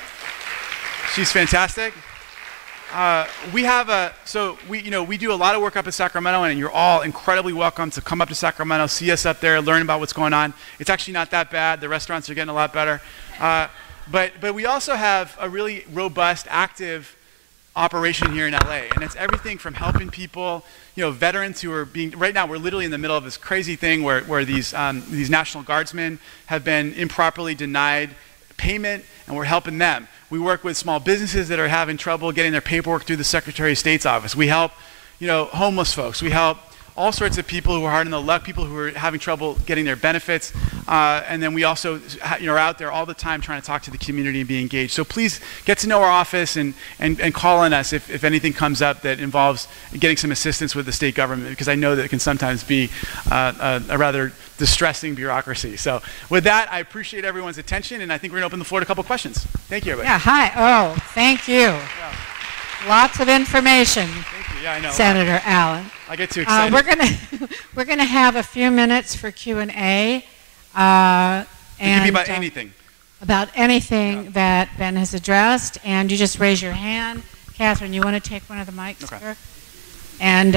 She's fantastic. We do a lot of work up in Sacramento, and you're all incredibly welcome to come up to Sacramento, see us up there, learn about what's going on. It's actually not that bad. The restaurants are getting a lot better. But we also have a really robust, active operation here in LA, and it's everything from helping people, veterans who are right now we're literally in the middle of this crazy thing where these National Guardsmen have been improperly denied payment, and we're helping them. We work with small businesses that are having trouble getting their paperwork through the Secretary of State's office. We help, homeless folks. We help all sorts of people who are hard on the luck, people who are having trouble getting their benefits. And then we also are out there all the time trying to talk to the community and be engaged. So please get to know our office and call on us if anything comes up that involves getting some assistance with the state government, because I know that it can sometimes be a rather distressing bureaucracy. So with that, I appreciate everyone's attention, and I think we're going to open the floor to a couple questions. Thank you, everybody. Yeah, hi. Oh, thank you. Yeah. Lots of information. Thank you. Yeah, I know. Senator Allen. I get too excited. We're gonna have a few minutes for Q&A. It can be about anything. About anything that Ben has addressed, and you just raise your hand. Catherine, you want to take one of the mics, Okay. sir? And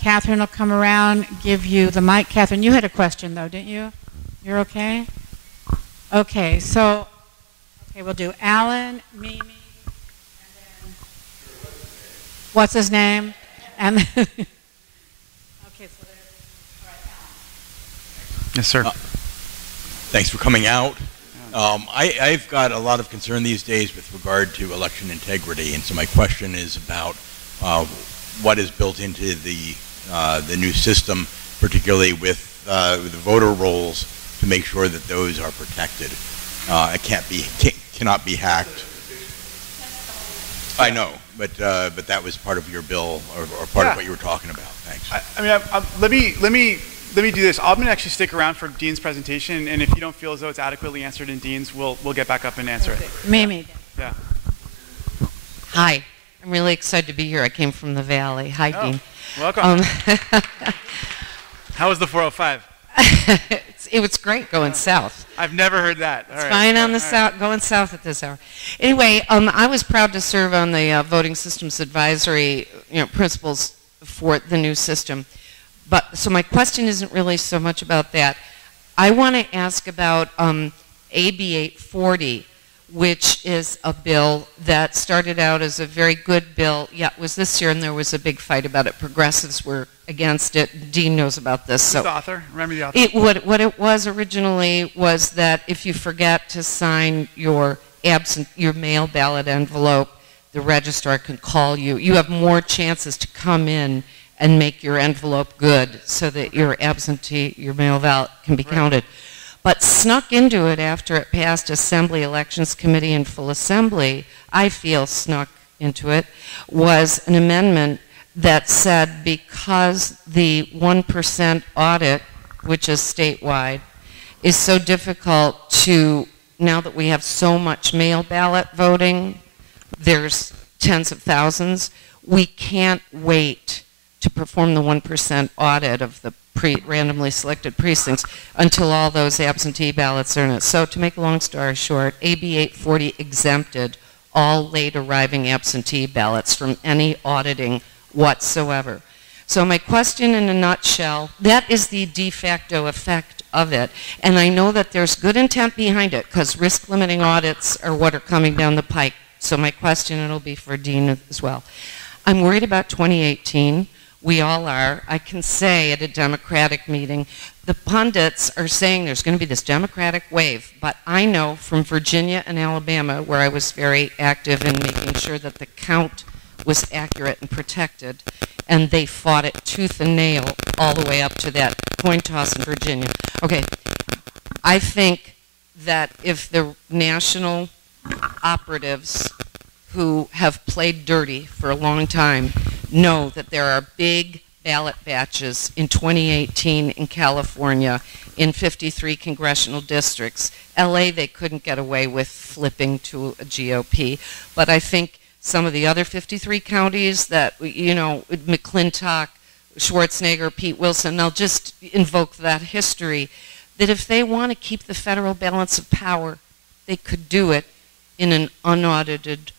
Catherine will come around, give you the mic. Catherine, you had a question though, didn't you? You're okay? Okay, so we'll do Alan, Mimi, and then what's his name? And then okay, so there's all right, Alan. Yes, sir. Thanks for coming out. I've got a lot of concern these days with regard to election integrity, and so my question is about what is built into the new system, particularly with the voter rolls, to make sure that those are protected. It cannot be hacked. I know, but that was part of your bill or part of what you were talking about. Thanks. Let me do this. I'm going to actually stick around for Dean's presentation, and if you don't feel as though it's adequately answered in Dean's, we'll get back up and answer it. Mimi. Yeah. Hi. I'm really excited to be here. I came from the Valley. Hi, Dean. Welcome. How was the 405? It was great going south. I've never heard that. It's fine on the south, going south at this hour. Anyway, I was proud to serve on the voting systems advisory, principles for the new system. But so my question isn't really so much about that. I want to ask about AB 840, which is a bill that started out as a very good bill. Yeah, it was this year, and there was a big fight about it. Progressives were against it. Dean knows about this. Who's So the author? Remember the author? what it was originally was that if you forget to sign your mail ballot envelope, the registrar can call you. You have more chances to come in and make your envelope good so that your mail ballot can be counted. But snuck into it after it passed Assembly Elections Committee and full Assembly, I feel snuck into it, was an amendment that said because the 1% audit, which is statewide, is so difficult to, now that we have so much mail ballot voting, there's tens of thousands, we can't wait to perform the 1% audit of the randomly selected precincts until all those absentee ballots are in it. So to make a long story short, AB 840 exempted all late arriving absentee ballots from any auditing whatsoever. So my question in a nutshell, that is the de facto effect of it. And I know that there's good intent behind it because risk limiting audits are what are coming down the pike. So my question, and it'll be for Dean as well. I'm worried about 2018. We all are. I can say at a Democratic meeting, the pundits are saying there's going to be this Democratic wave, but I know from Virginia and Alabama, where I was very active in making sure that the count was accurate and protected, and they fought it tooth and nail all the way up to that coin toss in Virginia. Okay, I think that if the national operatives who have played dirty for a long time know that there are big ballot batches in 2018 in California in 53 congressional districts. LA, they couldn't get away with flipping to a GOP, but I think some of the other 53 counties that, McClintock, Schwarzenegger, Pete Wilson, I'll just invoke that history, that if they want to keep the federal balance of power, they could do it in an unaudited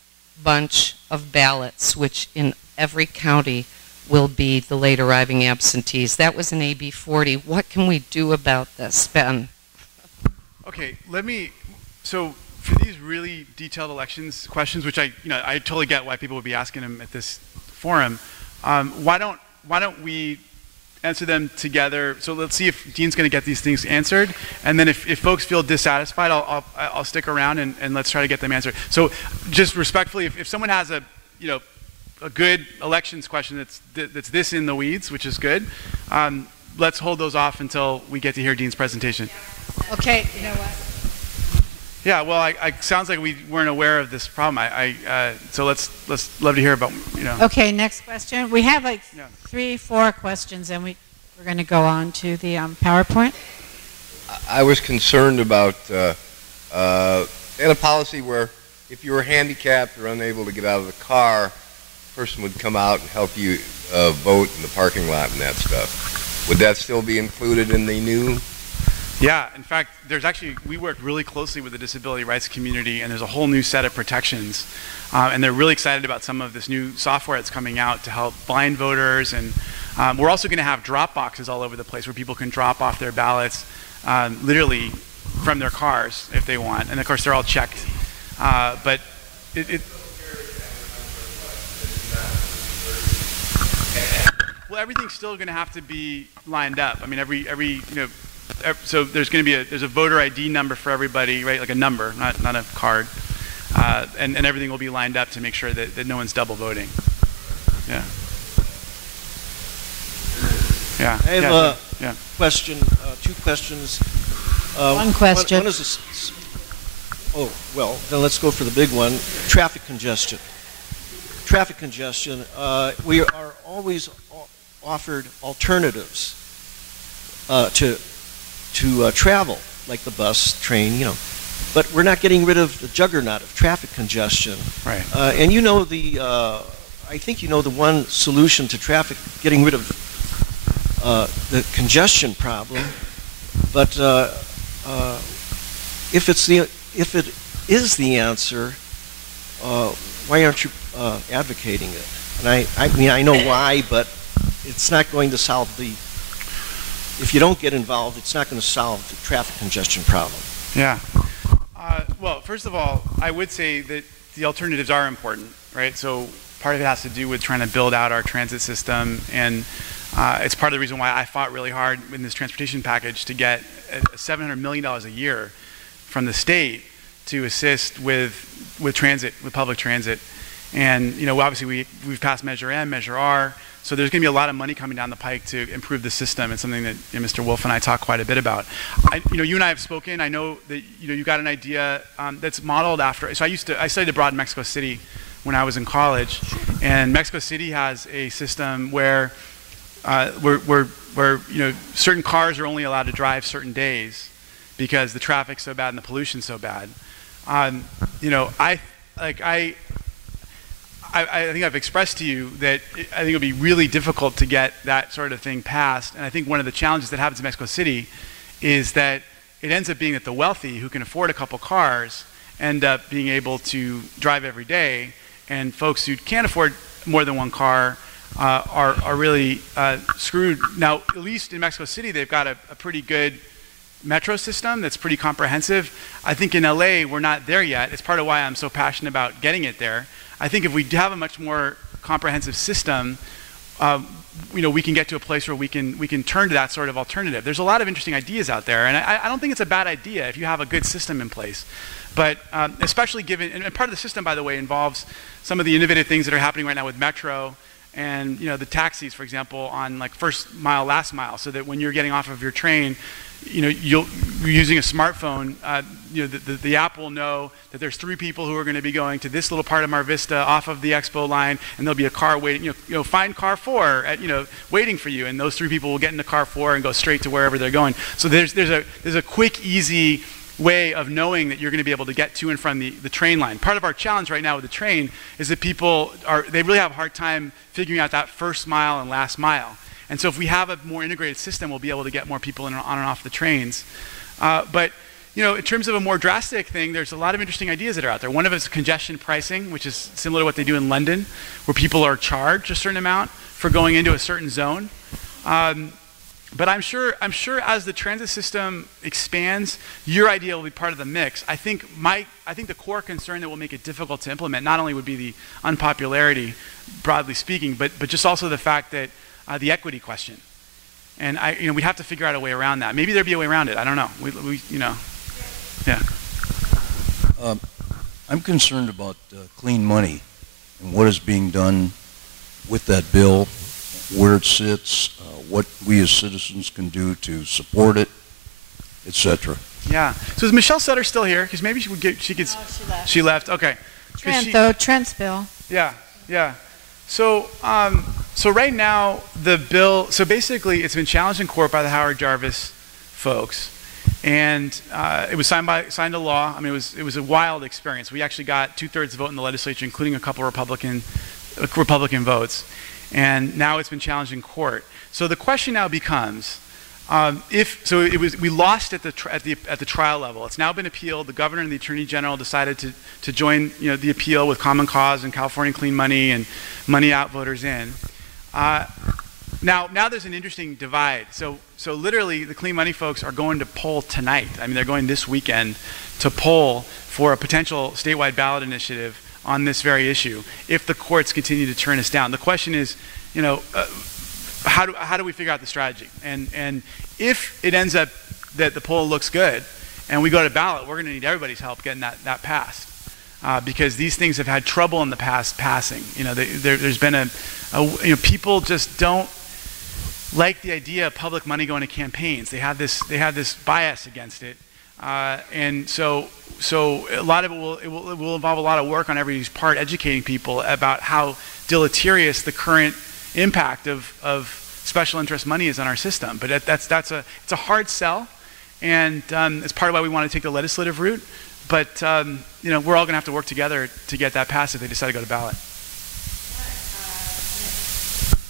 bunch of ballots, which in every county will be the late arriving absentees. That was an AB 40. What can we do about this, Ben? Okay, so for these really detailed elections questions, which I totally get why people would be asking them at this forum, why don't we answer them together? So let's see if Dean's going to get these things answered, and then if folks feel dissatisfied, I'll stick around and let's try to get them answered. So just respectfully, if someone has a good elections question that's this in the weeds, which is good, let's hold those off until we get to hear Dean's presentation. Okay, you know what? Yeah, well, I sounds like we weren't aware of this problem. So let's love to hear about, Okay, next question. We have 3-4 questions, and we're going to go on to the PowerPoint. I was concerned about in a policy where if you were handicapped or unable to get out of the car, a person would come out and help you vote in the parking lot and that stuff. Would that still be included in the new? Yeah, in fact, we work really closely with the disability rights community, and there's a whole new set of protections. And they're really excited about some of this new software that's coming out to help blind voters. And we're also going to have drop boxes all over the place where people can drop off their ballots literally from their cars if they want. And of course, they're all checked. But well, everything's still going to have to be lined up. I mean, so there's going to be there's a voter ID number for everybody, right? Like a number, not a card, and everything will be lined up to make sure that no one's double voting. Yeah. Yeah. I have a question, 2 questions. One question. One is then let's go for the big one. Traffic congestion. Traffic congestion. We are always offered alternatives to travel, like the bus, train, but we're not getting rid of the juggernaut of traffic congestion. Right. And you know I think you know the one solution to traffic, getting rid of the congestion problem. But if it is the answer, why aren't you advocating it? And I mean, I know why, but it's not going to solve if you don't get involved, it's not going to solve the traffic congestion problem. Yeah. Well, first of all, I would say that the alternatives are important, right? So part of it has to do with trying to build out our transit system, and it's part of the reason why I fought really hard in this transportation package to get $700 million a year from the state to assist with transit, with public transit. And obviously we've passed Measure M, Measure R, so there's going to be a lot of money coming down the pike to improve the system. It's something that Mr. Wolf and I talk quite a bit about. You and I have spoken. I know that you got an idea that's modeled after. So I studied abroad in Mexico City when I was in college, and Mexico City has a system where certain cars are only allowed to drive certain days because the traffic's so bad and the pollution's so bad. I think I've expressed to you that I think it'll be really difficult to get that sort of thing passed. And I think one of the challenges that happens in Mexico City is that it ends up being that the wealthy who can afford a couple cars end up being able to drive every day, and folks who can't afford more than one car are really screwed. Now, at least in Mexico City, they've got a pretty good metro system that's pretty comprehensive. I think in LA, we're not there yet. It's part of why I'm so passionate about getting it there. I think if we have a much more comprehensive system, we can get to a place where we can turn to that sort of alternative. There's a lot of interesting ideas out there, and I don't think it's a bad idea if you have a good system in place. But especially given, and part of the system, by the way, involves some of the innovative things that are happening right now with Metro and the taxis, for example, on like first mile, last mile, so that when you're getting off of your train, you're using a smartphone, the app will know that there's 3 people who are going to be going to this little part of Mar Vista off of the Expo line, and there'll be a car waiting, find car 4 at, waiting for you, and those 3 people will get into car 4 and go straight to wherever they're going. So there's a quick, easy way of knowing that you're going to be able to get to and from the train line. Part of our challenge right now with the train is that they really have a hard time figuring out that first mile and last mile. And so if we have a more integrated system, we'll be able to get more people on and off the trains. But in terms of a more drastic thing, there's a lot of interesting ideas that are out there. One of it is congestion pricing, which is similar to what they do in London, where people are charged a certain amount for going into a certain zone. But I'm sure as the transit system expands, your idea will be part of the mix. I think the core concern that will make it difficult to implement not only would be the unpopularity, broadly speaking, but just also the fact that the equity question, and we have to figure out a way around that. Maybe there'd be a way around it. I don't know. Yeah. I'm concerned about clean money and what is being done with that bill, where it sits, what we as citizens can do to support it, etc. Yeah. So is Michelle Sutter still here? Because maybe she could. No, she left. She left. Okay. Trent's bill. Yeah. So right now the bill. So basically, it's been challenged in court by the Howard Jarvis folks, and it was signed into law. I mean, it was a wild experience. We actually got 2/3 vote in the legislature, including a couple Republican votes, and now it's been challenged in court. So the question now becomes, we lost at the trial level. It's now been appealed. The governor and the attorney general decided to join the appeal with Common Cause and California Clean Money and Money Out, Voters In. Now there's an interesting divide. So literally the Clean Money folks are going to poll tonight. I mean, they're going this weekend to poll for a potential statewide ballot initiative on this very issue if the courts continue to turn us down. The question is, how do we figure out the strategy? And if it ends up that the poll looks good and we go to ballot, we're going to need everybody's help getting that passed. Because these things have had trouble in the past passing. There's been people just don't like the idea of public money going to campaigns. They have this bias against it, and so a lot of it will involve a lot of work on everybody's part, educating people about how deleterious the current impact of special interest money is on our system. But it's a hard sell, and it's part of why we want to take the legislative route. you know, we're all going to have to work together to get that passed if they decide to go to ballot.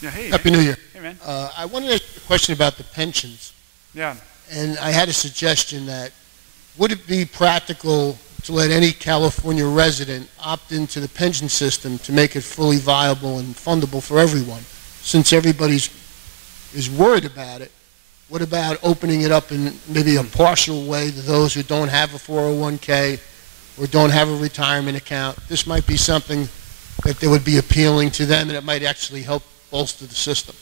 Yeah, hey, Happy New Year. Hey, man. I wanted to ask a question about the pensions. Yeah. And I had a suggestion that would it be practical to let any California resident opt into the pension system to make it fully viable and fundable for everyone? Since everybody is worried about it, what about opening it up in maybe a partial way to those who don't have a 401k or don't have a retirement account? This might be something that would be appealing to them, and it might actually help bolster the system.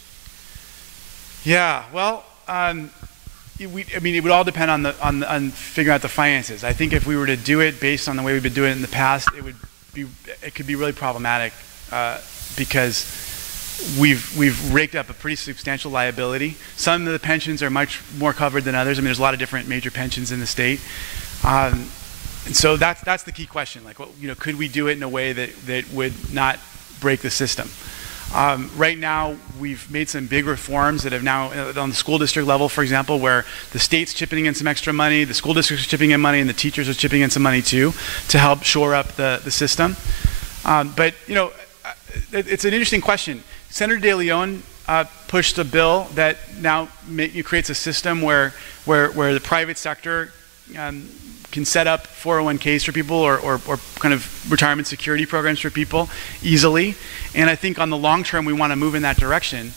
Yeah, well, I mean, it would all depend on figuring out the finances. I think if we were to do it based on the way we've been doing it in the past, it could be really problematic because we've raked up a pretty substantial liability. Some of the pensions are much more covered than others. I mean, there's a lot of different major pensions in the state, and so that's the key question. Like, you know, could we do it in a way that would not break the system? Right now, we've made some big reforms that have now, on the school district level, for example, where the state's chipping in some extra money, the school district's chipping in money, and the teachers are chipping in some money too to help shore up the system. But, you know, it's an interesting question. Senator De Leon pushed a bill that now creates a system where the private sector can set up 401ks for people or kind of retirement security programs for people easily. And I think on the long term, we want to move in that direction.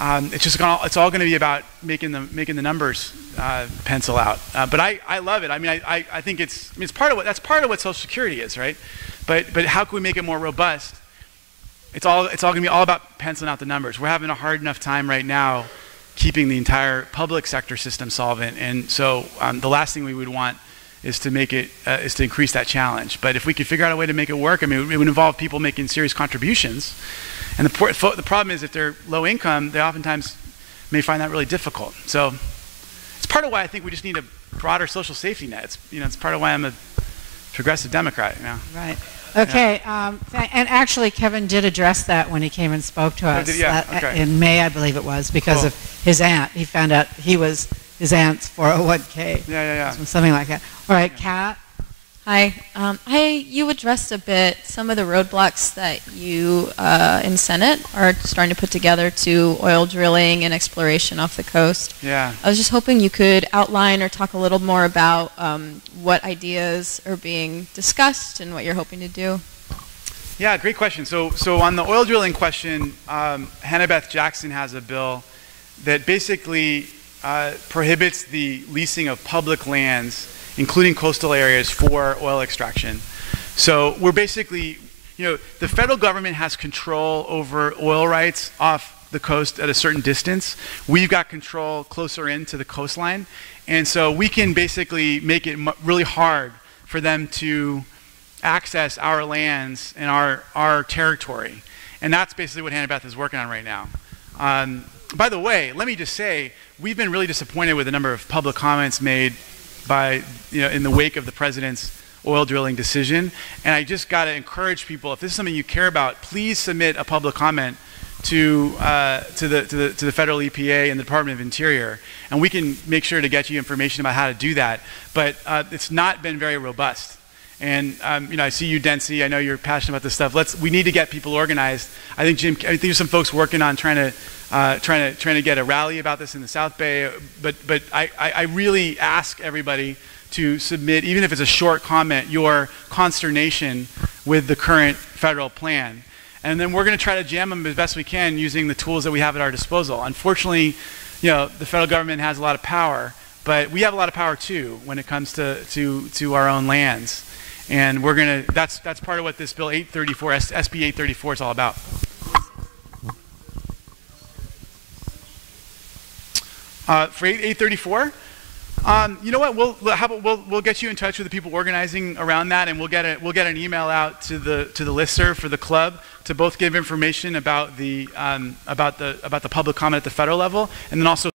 It's all going to be about making the numbers pencil out. But I love it. I mean, I think it's part of that's part of what Social Security is, right? But how can we make it more robust? It's all going to be all about penciling out the numbers. We're having a hard enough time right now keeping the entire public sector system solvent, and so the last thing we would want is to make it is to increase that challenge. But if we could figure out a way to make it work, I mean, it would involve people making serious contributions. And the problem is, if they're low income, they oftentimes may find that really difficult. So it's part of why I think we just need a broader social safety net. It's part of why I'm a progressive Democrat. You know? Right. Okay. Yeah. And actually, Kevin did address that when he came and spoke to us in May, I believe it was, because of his aunt. He found out he was his aunt's 401k. Yeah. Something like that. All right, Kat. Hi. You addressed a bit some of the roadblocks that you in Senate are starting to put together to oil drilling and exploration off the coast. Yeah. I was just hoping you could outline or talk a little more about what ideas are being discussed and what you're hoping to do. Yeah, great question. So on the oil drilling question, Hannah Beth Jackson has a bill that basically prohibits the leasing of public lands, including coastal areas, for oil extraction. So we're basically, the federal government has control over oil rights off the coast at a certain distance. We've got control closer into the coastline. And so we can basically make it really hard for them to access our lands and our territory. And that's basically what Hannah Beth is working on right now. By the way, let me just say, we've been really disappointed with the number of public comments made by, in the wake of the president's oil drilling decision. And I just got to encourage people, if this is something you care about, please submit a public comment to the federal EPA and the Department of Interior, and we can make sure to get you information about how to do that. But it's not been very robust. And I see you, Dency. I know you're passionate about this stuff. We need to get people organized. I think there's some folks working on trying to get a rally about this in the South Bay. But I really ask everybody to submit, even if it's a short comment, your consternation with the current federal plan. And then we're going to try to jam them as best we can using the tools that we have at our disposal. Unfortunately, the federal government has a lot of power, but we have a lot of power too when it comes to our own lands. And we're going to, that's part of what this bill 834, SB 834 is all about. For 834, you know what? We'll get you in touch with the people organizing around that, and we'll get an email out to the listserv for the club to both give information about the public comment at the federal level, and then also